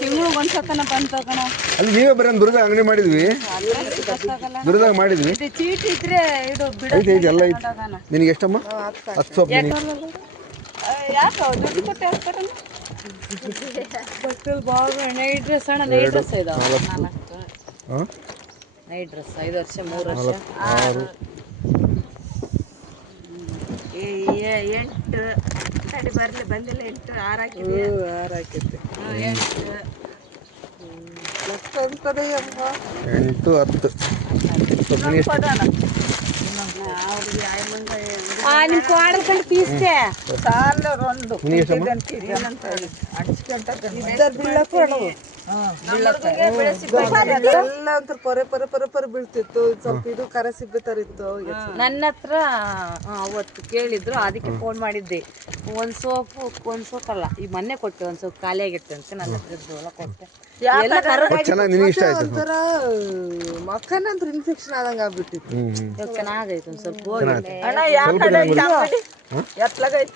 ತಿಂಗಳು ಒಂದ್ಸತನ ಬಂತ ಕಣ. ಅಲ್ಲಿ ನೀವೇ ಬರೀ ದುರ್ದಾಗ ಅಂಗಡಿ ಮಾಡಿದ್ವಿ, ದುರ್ದಾಗ ಮಾಡಿದ್ವಿ. ಚೀಟ್ ಇದ್ರೆ ಇದು ಐತೆ ಐತೆ ಎಲ್ಲ ಐತೆ. ನಿನಗೆ ಎಷ್ಟಮ್ಮ? 10 ಸೊಪ್ಪು ನಿನಗೆ. ಯಾಕೆ ದುಡ್ಡು ಕೊಟ್ಟು ಹಾಕ್ತಾರಲ್ಲ ಬಟ್ಟಲು ಭಾಳ ನೈಟ್ ಡ್ರೆಸ್ ಅಣ್ಣ. ನೈಟ್ ಡ್ರೆಸ್ ಇದಾವೆ 4 ನೈಟ್ ಡ್ರೆಸ್ 5 ವರ್ಷ 3 ವರ್ಷ 6 8 ತಡಿ ಬರಲಿ ಬಂದಿಲ್ಲ 8 6 ಹಾಕಿದೆ 6 ಹಾಕಿದ್ದೆ 8 10 ನಿಮ್ ಕ್ವಾಡಲ್ಕಂಡು ಪೀಸ್ತೆ ಸಾಲ రెండు ಇದ್ದರ್ ಬೀಳಕ್ಕೂ ಎಲ್ಲ ಒಂಥರ ಪೊರೆ ಪೊರೆ ಪೊರೆ ಪೊರೆ ಬೀಳ್ತಿತ್ತು. ಸ್ವಲ್ಪ ಇದು ಕರೆ ಸಿಬ್ಬೆ ತರಿತ್ತು. ನನ್ನ ಹತ್ರ ಅವತ್ತು ಕೇಳಿದ್ರು, ಅದಕ್ಕೆ ಫೋನ್ ಮಾಡಿದ್ದೆ. ಒಂದ್ ಸೋಪ್ ಅಲ್ಲ, ಈ ಮೊನ್ನೆ ಕೊಟ್ಟೆ ಒಂದ್ ಸೋಪ್ ಖಾಲಿ ಆಗಿತ್ತು ಅಂತ ನನ್ನ ಹತ್ರ ಇದ್ದು ಕೊಟ್ಟೆ. ಚೆನ್ನಾಗಿ ನಿನಗೆ ಇಷ್ಟ ಆಯ್ತು. ಒಂಥರ ಮಕ್ಕನಂತ್ರ ಇನ್ಫೆಕ್ಷನ್ ಆದಂಗ ಆಗ್ಬಿಟ್ಟಿತ್ತು. ಚೆನ್ನಾಗೈತೆ ಒಂದ್ ಸ್ವಲ್ಪ ಅಣ್ಣ ಯಾವ ಕಡೆ ಎತ್ಲಾಗೈತಿ